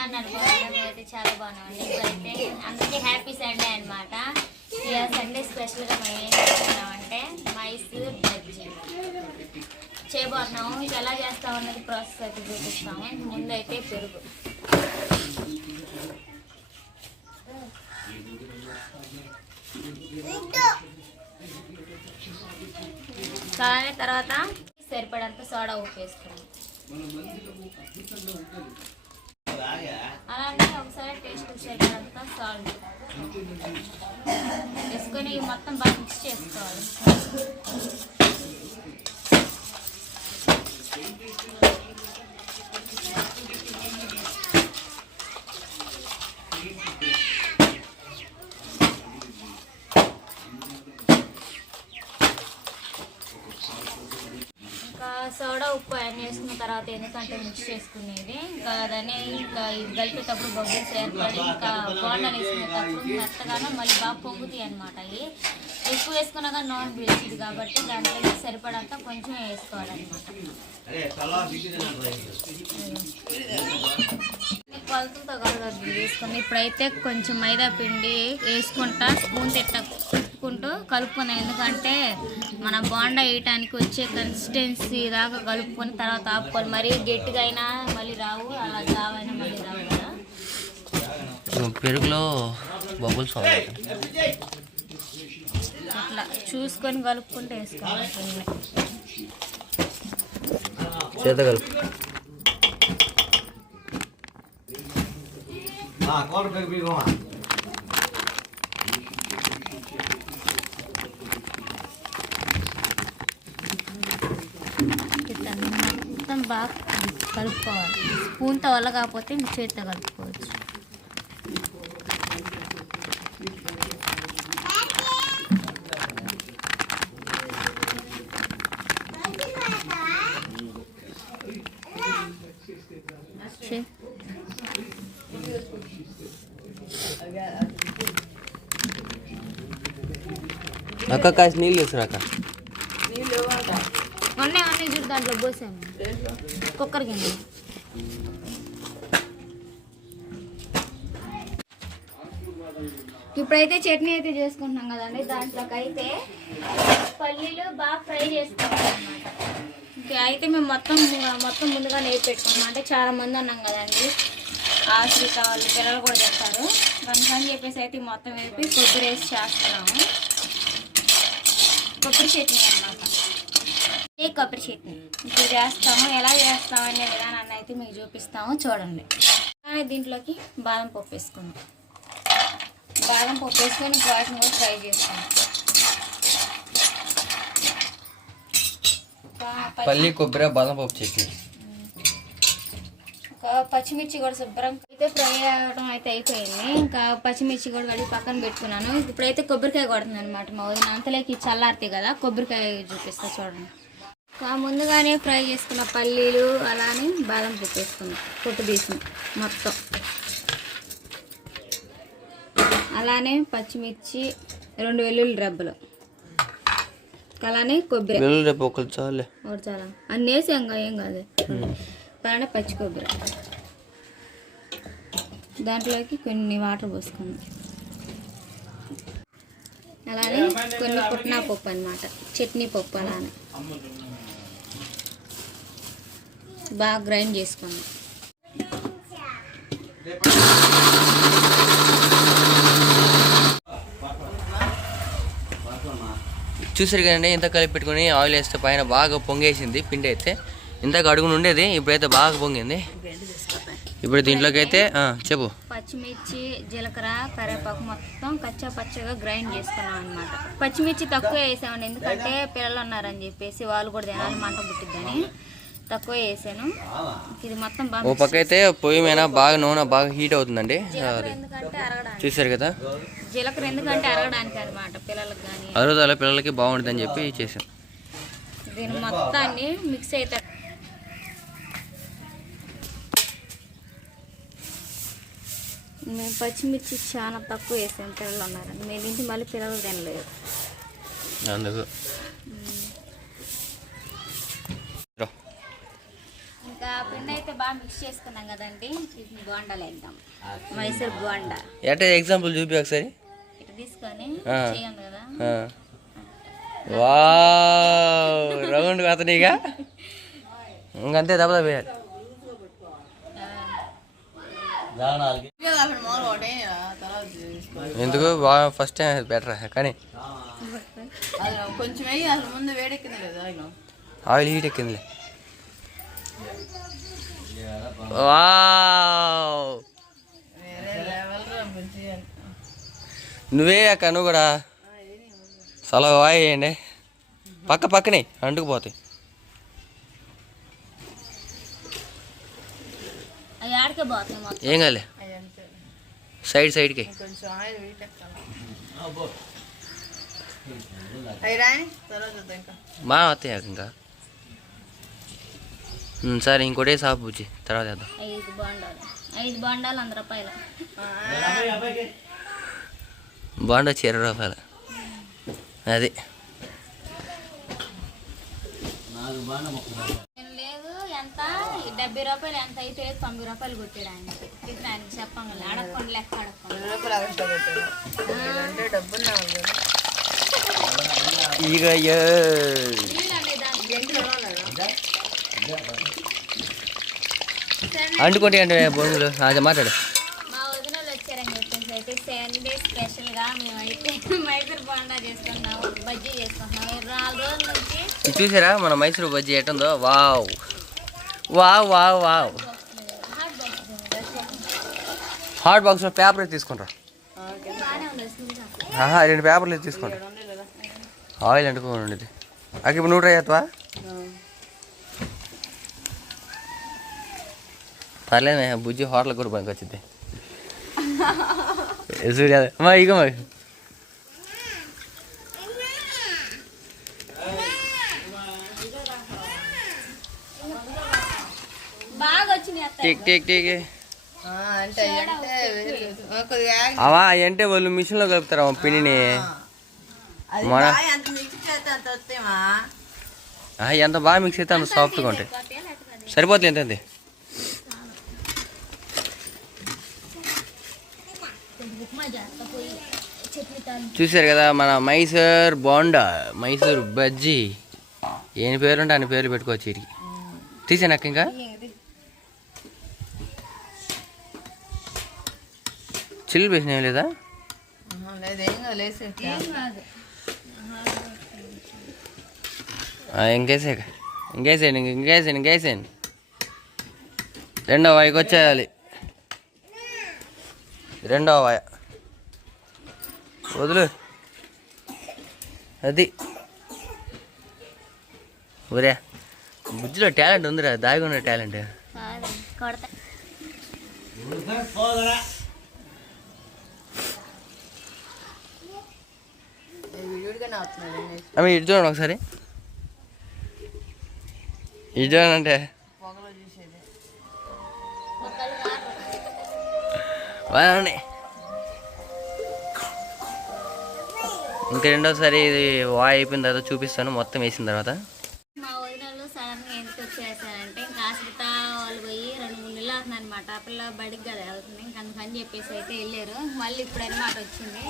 బంగారు నడుపుకోవడం అయితే చాలా బాగున్నామండి. ఇప్పుడైతే అందరికీ హ్యాపీ సండే అనమాట ఇక సండే స్పెషల్గా మేము ఏం చేస్తున్నామంటే మైసూర్ బజ్జీ. చేయబోతున్నాము ఇది ఎలా చేస్తాం అన్నది ప్రాసెస్ అయితే చూపిస్తాము. ముందు అయితే పెరుగు. అలానే తర్వాత సరిపడంత సోడా ఉప్పు వేసుకున్నాం అలానే ఒకసారి టేస్ట్ సరిపడంత సాల్ట్ వేసుకొని మొత్తం బాగా మిక్స్ చేసుకోవాలి ఇంకా సోడా ఉప్పు యాడ్ చేసుకున్న తర్వాత ఎందుకంటే మిక్స్ చేసుకునేది. ఇంకా అదనే ఇంకా కలిపేటప్పుడు బబుల్స్ ఏర్పడి ఇంకా బోండా వేసుకునేటప్పుడు మెత్తగానే మళ్ళీ బాగా పొంగుతాయి అనమాట అవి. ఎక్కువ వేసుకున్నా కానీ నాన్ పీల్చింది కాబట్టి దాంట్లో సరిపడంత కొంచెం వేసుకోవాలన్నమాట. కొలతలతో కలగదు వేసుకుని ఇప్పుడైతే కొంచెం మైదా పిండి వేసుకుంటా స్పూన్ తిట్టకు. తిప్పుకుంటూ కలుపుకున్నాం. ఎందుకంటే మన బోండా వేయటానికి వచ్చే కన్సిస్టెన్సీ దాకా కలుపుకొని తర్వాత ఆపుకొని మరీ గట్టిగా అయినా మళ్ళీ రావు అలా జావైనా మళ్ళీ రావు కదా. పెరుగులో బబుల్స్ అట్లా చూసుకొని కలుపుకుంటూ వేసుకోవాలి. చేత కలుపు vivo ma. ఇట్లా మొత్తం బాగా కలుపుకోవాలి. స్పూన్తో వల్ల కాకపోతే మీ చేతితో కలుపుకోవచ్చు. అక్క కాసి నీళ్ళు తీసుకురాక ఉన్నాయి అన్నీ చూడు దాంట్లో పోసాము కుక్కర్ గిన్నె ఇప్పుడైతే చట్నీ అయితే చేసుకుంటున్నాం కదండి దాంట్లోకి అయితే పల్లీలు బాగా ఫ్రై చేసుకోవాలన్నమాట ఇంకా అయితే మేము మొత్తం మొత్తం ముందుగా నెయ్యి పెట్టుకున్నాం అంటే చాలా మంది అన్నాం కదండి ఆశ్రిత వాళ్ళు పిల్లలు కూడా చేస్తారు. దానికని చెప్పేసి అయితే మొత్తం వేపి కొబ్బరి వేసి చేస్తున్నాము. కొబ్బరి చట్నీ కొబ్బరి చట్నీ ఇప్పుడు చేస్తాము ఎలా చేస్తాము అనే విధానాన్ని అయితే మీకు చూపిస్తాము. చూడండి. అలానే దీంట్లోకి బాదం పప్పు వేసుకుందాం. బాదం పప్పు వేసుకొని వాటిని కూడా ఫ్రై చేస్తాము పల్లి కొబ్బరి బాదం పప్పు చట్నీ పచ్చిమిర్చి కూడా శుభ్రం అయితే ఫ్రై అవ్వడం అయితే అయిపోయింది. ఇంకా పచ్చిమిర్చి కూడా కడిగి పక్కన పెట్టుకున్నాను. ఇప్పుడైతే కొబ్బరికాయ కొడుతుంది అనమాట మా వదిన. అంతలోకి చల్లారితాయి కదా కొబ్బరికాయ చూపిస్తా చూడండి. ముందుగానే ఫ్రై చేసుకున్న పల్లీలు అలానే బాదం పప్పు వేసుకున్నాం పొట్టు తీసి మొత్తం. అలానే పచ్చిమిర్చి రెండు వెల్లుల్లి రబ్బలు. అలానే కొబ్బరి. వెల్లుల్లి ఒకరు చాలే. ఒకటి చాలా. అన్నీ వేసి ఇంకా ఏం కాదు. అలానే పచ్చి కొబ్బరి. దాంట్లోకి కొన్ని వాటర్ పోసుకుందాం అలానే కొన్ని పుట్నా పప్పు అన్నమాట. చట్నీ పప్పు అలానే. బాగా గ్రైండ్ చేసుకుందాం. చూసారు కదండి ఇంత కలిపి పెట్టుకొని ఆయిల్ వేస్తే పైన బాగా పొంగేసింది పిండి అయితే. ఇంతకు అడుగును ఉండేది ఇప్పుడైతే బాగా పొంగింది. ఇప్పుడు దీంట్లోకి అయితే చెప్పు. పచ్చిమిర్చి జీలకర్ర కరివేపాకు మొత్తం కచ్చా పచ్చగా గ్రైండ్ చేసుకున్నాం అనమాట పచ్చిమిర్చి తక్కువ వేసామండి ఎందుకంటే పిల్లలు ఉన్నారని చెప్పేసి వాళ్ళు కూడా తినాలి మంట పుట్టిద్దని. తక్కువ వేసాను ఇది మొత్తం ఓ బాగా పక్క అయితే పొయ్యి మీద బాగా నూనె బాగా హీట్ అవుతుందండి. చూసారు కదా? జీలకర్ర ఎందుకంటే అరగడానికి అనమాట పిల్లలకు కానీ అరుగుదల పిల్లలకి బాగుంటుందని చెప్పి చేసాం దీని మొత్తాన్ని మిక్స్ అయితే మేము పచ్చిమిర్చి చాలా తక్కువ వేసాం పిల్లలు ఉన్నారని మేము ఇంటి మళ్ళీ పిల్లలు తినలేదు. అందుకు రా. ఇంకా పిండి అయితే బాగా మిక్స్ చేసుకున్నాం కదండి. బోండాలు వేద్దాం మైసూర్ బోండా. ఎట్ట ఎగ్జాంపుల్ చూపి ఒకసారి. ఇటు తీసుకొని. చేయండి కదా. వా రౌండ్ అతనిగా ఇంకంతే దెబ్బ వేయాలి. ఎందుకు? బాగా ఫస్ట్ టైం బెటర్ కానీ. కొంచెం వేయి అసలు ముందు వేడెక్కింది కదా ఆయన ఆయిల్ హీట్ ఎక్కిందిలే వావ్ వేరే లెవెల్ రా బుజ్జి అంటే. నువ్వే అక్క నువ్వు కూడా. సలహా వాయేయండి పక్క పక్కనే అంటుకుపోతాయి ఏం కాలే సైడ్ సైడ్కి. బాగా వస్తాయి ఇంకా. సరే ఇంకోటే సాపు బుజ్జి. తర్వాత వేద్దాం ఐదు బోండాలు. ఐదు బోండాలు వంద రూపాయలు. బాండ్ వచ్చి ఇరవై రూపాయలు. అది లేదు ఎంత? ఈ డెబ్బై రూపాయలు ఎంత అయితే తొంభై రూపాయలు కొట్టాడు ఆయనకి చెప్పంగా అడగకుండా లెక్క అడగకుండా. డబ్బులు ఇక అంటుకోండి అంటే బొంగులు అది మాట్లాడు. మా వదినలు వచ్చారని చెప్పేసి అయితే సండే స్పెషల్గా మేమైతే మైసూర్ బోండా చేసుకుంటున్నాము బజ్జీ చేసుకుంటున్నాము ఈ నాలుగు రోజుల నుంచి ఇది చూసారా? మన Mysore bajji ఎట్టుందో? Wow. Wow wow wow. Hot box paper తీసుకుంటారు. రెండు పేపర్లు తీసుకుంటారు. ఆయిల్ అంటుకోండి ఉండేది అక్క ఇప్పుడు నూట చేస్తావా పర్లేదు మే, బుజ్జి హోటల్ కూడా పనికి వచ్చింది. అమ్మా ఇగో మరి బాగా వచ్చినాయి అత్త టిక్ టిక్ టిక్ ఆ, అంటే అవి అంటే వాళ్ళు మిషన్లో కలుపుతారు అమ్మ పిండిని ఎంత బాగా మిక్స్ అయితే అంత సాఫ్ట్గా ఉంటాయి. సరిపోతుంది ఎంత అంతే ఉప్మా చేస్తా పోయి చట్నీ తాగి చూశారు కదా మన మైసూర్ బోండా మైసూర్ బజ్జీ. ఏని పేరు ఉంటే అన్ని పేర్లు పెట్టుకోవచ్చు వీటికి. తీసాను అక్క ఇంకా? చిల్లు పేసిన ఏం లేదా? ఏం ఏం ఇంకేసాక ఇంకేసేయండి ఇంక- ఇంకేసేయండి ఇంకేసేయండి రెండో వాయికి వచ్చేయాలి. రెండో వాయ. వదులు. అది. ఊరే బుజ్జిలో టాలెంట్ ఉందిరా దాగి ఉన్న టాలెంట్. అమ్మ ఇటు చూడండి ఒకసారి. ఇటు చూడండి అంటే. బాగున్నాయి ఇంకా రెండోసారి ఇది వాయి అయిపోయిన తర్వాత చూపిస్తాను. మొత్తం వేసిన తర్వాత. మా వదినలు సడన్గా ఎందుకు వచ్చేసారంటే ఇంకా ఆశ్రిత వాళ్ళు పోయి రెండు మూడు నెలలు అవుతుంది అనమాట పిల్ల బడికి కదా వెళ్తుంది. ఇంకా అందుకని చెప్పేసి అయితే వెళ్ళారు. మళ్ళీ ఇప్పుడు అనమాట వచ్చింది.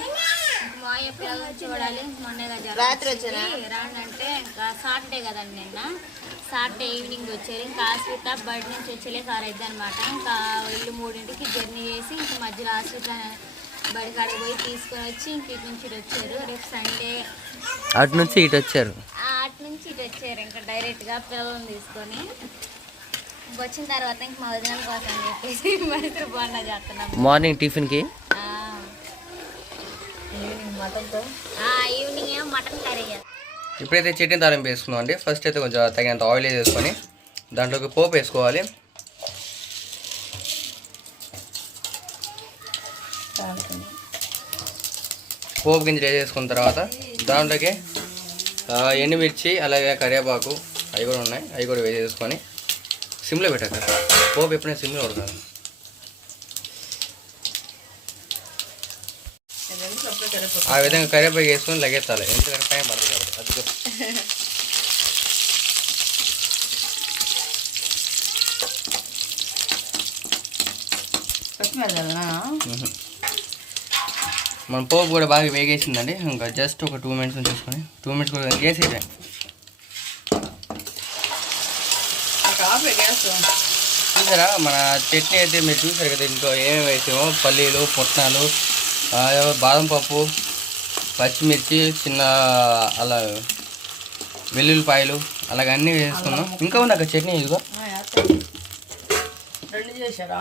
మా అయ్య పిల్లలు చూడాలి? మొన్నగా రాత్రి వచ్చారా? రాండి అంటే ఇంకా సాటర్డే కదండి నిన్న. సాటర్డే ఈవినింగ్ వచ్చారు. ఇంకా ఆశ్రిత బడి నుంచి వచ్చేలే కార్ అయితే అనమాట ఇంకా ఇల్లు మూడింటికి జర్నీ చేసి ఇంక మధ్యలో ఆశ్రిత బడి కాడికి పోయి తీసుకొని వచ్చి ఇంక ఇటు నుంచి ఇటు వచ్చారు. రేపు సండే అటు నుంచి ఇటు వచ్చారు? అటు నుంచి ఇటు వచ్చారు. ఇంకా డైరెక్ట్గా పిల్లలను తీసుకొని ఇంక వచ్చిన తర్వాత ఇంక మా వదిన కోసం చెప్పేసి మైసూర్ బోండా చేస్తున్నాం. మార్నింగ్ టిఫిన్కి ఆ, ఈవినింగ్ మటన్తో ఆ, ఈవినింగ్ ఏమో మటన్ కర్రీ చేస్తాం. ఇప్పుడైతే చట్నీ తాలింపు వేసుకుందాం అండి ఫస్ట్ అయితే కొంచెం తగినంత ఆయిల్ వేసుకొని దాంట్లోకి పోపు వేసుకోవాలి. పోపు గింజలు వేసేసుకున్న తర్వాత దాంట్లోకి ఎండుమిర్చి అలాగే కరివేపాకు అవి కూడా ఉన్నాయి. అవి కూడా వేసేసుకొని సిమ్లో పెట్టాక పోపు ఎప్పుడైనా సిమ్లో ఉడకాలి కరివేపాకు. ఆ విధంగా కరివేపాకు వేసుకొని లగెత్తాలి ఎందుకంటే టైం పడుతుంది కాబట్టి. అది మ్మ్. మన పోపు కూడా బాగా వేగేసిందండి. ఇంకా జస్ట్ ఒక టూ మినిట్స్ ఉంచేసుకొని టూ మినిట్స్ కూడా గ్యాస్ చూసారా మన చట్నీ అయితే మీరు చూసారు కదా ఇంట్లో ఏమేమి వేసామో? పల్లీలు పుట్నాలు బాదం పప్పు పచ్చిమిర్చి చిన్న అలా వెల్లుల్లిపాయలు అలాగ అన్నీ వేసుకున్నాం. ఇంకా ఉంది అక్కడ చట్నీ ఇదిగో. రెండు చేశారా?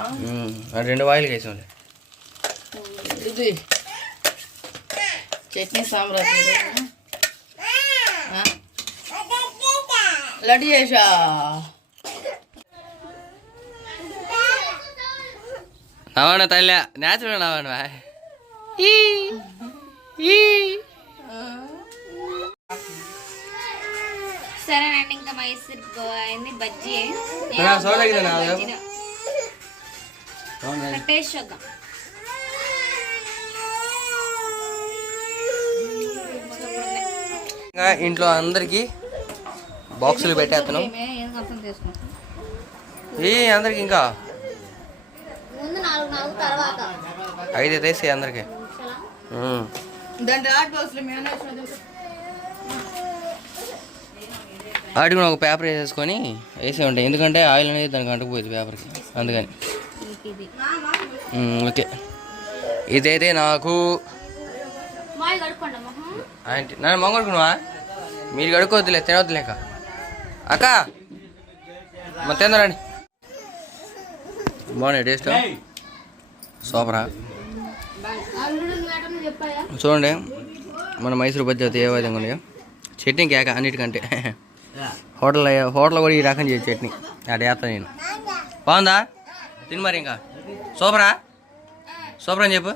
రెండు వాయిలు వేసాంలే. ఇది చట్నీ సాంబార్ లడ్డు చేసా నవ్వన తల్లి నేచురల్ నవ్వను సరేనండి ఇంకా మైసూర్ బ- అయింది బజ్జీ నా సోదగిరి నా బజ్జీని టేస్ట్ చూద్దాం ఇంట్లో అందరికీ బాక్సులు పెట్టేస్తున్నాం ఏం అందరికి ఇంకా? ముందు నాలుగు నాలుగు తర్వాత. ఐదు వేసి అందరికి. వాటికి కూడా ఒక పేపర్ వేసేసుకొని వేసే ఉంటాయి. ఎందుకంటే ఆయిల్ అనేది దానికి అంటుకుపోయింది పేపర్కి. అందుకని. ఓకే. ఇదైతే నాకు ఆంటీ నన్ను మొంగడుకున్నావా మీరు కడుకోవద్దులే తినవద్దులే అక్క! అక్క మా తిందరండి బాగున్నాయి టేస్ట్? సూపరా? చూడండి మన మైసూర్ బజ్జీ అయితే ఏ విధంగా ఉన్నాయో చట్నీ కేక అన్నిటికంటే. హోటల్ హోటల్ కూడా ఈ రకం చేయదు చట్నీ. అటు వేస్తాను నేను. బాగుందా? తిని మరి ఇంకా. సూపరా? సూపర్ అని చెప్పు.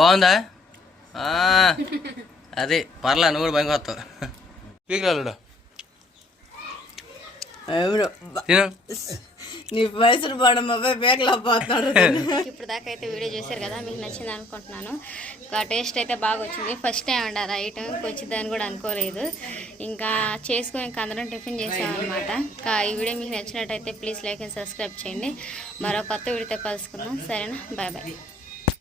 బాగుందా? అదే పర్లా నువ్వు కూడా భయం కొత్తావు పీకరాలుడు? నీ మైసూరు బాడమ్మ పోయి బేకలా పోతున్నాడు. ఇప్పుడు దాకా అయితే వీడియో చూశారు కదా మీకు నచ్చింది అనుకుంటున్నాను. ఇంకా టేస్ట్ అయితే బాగా వచ్చింది. ఫస్ట్ టైం అండి అది ఐటమ్ వచ్చిందని కూడా అనుకోలేదు. ఇంకా చేసుకుని ఇంకా అందరం టిఫిన్ చేసామన్నమాట ఇంకా ఈ వీడియో మీకు నచ్చినట్టయితే ప్లీజ్ లైక్ అండ్ సబ్స్క్రైబ్ చేయండి. మరో కొత్త వీడియోతో కలుసుకుందాం. సరేనా? Bye bye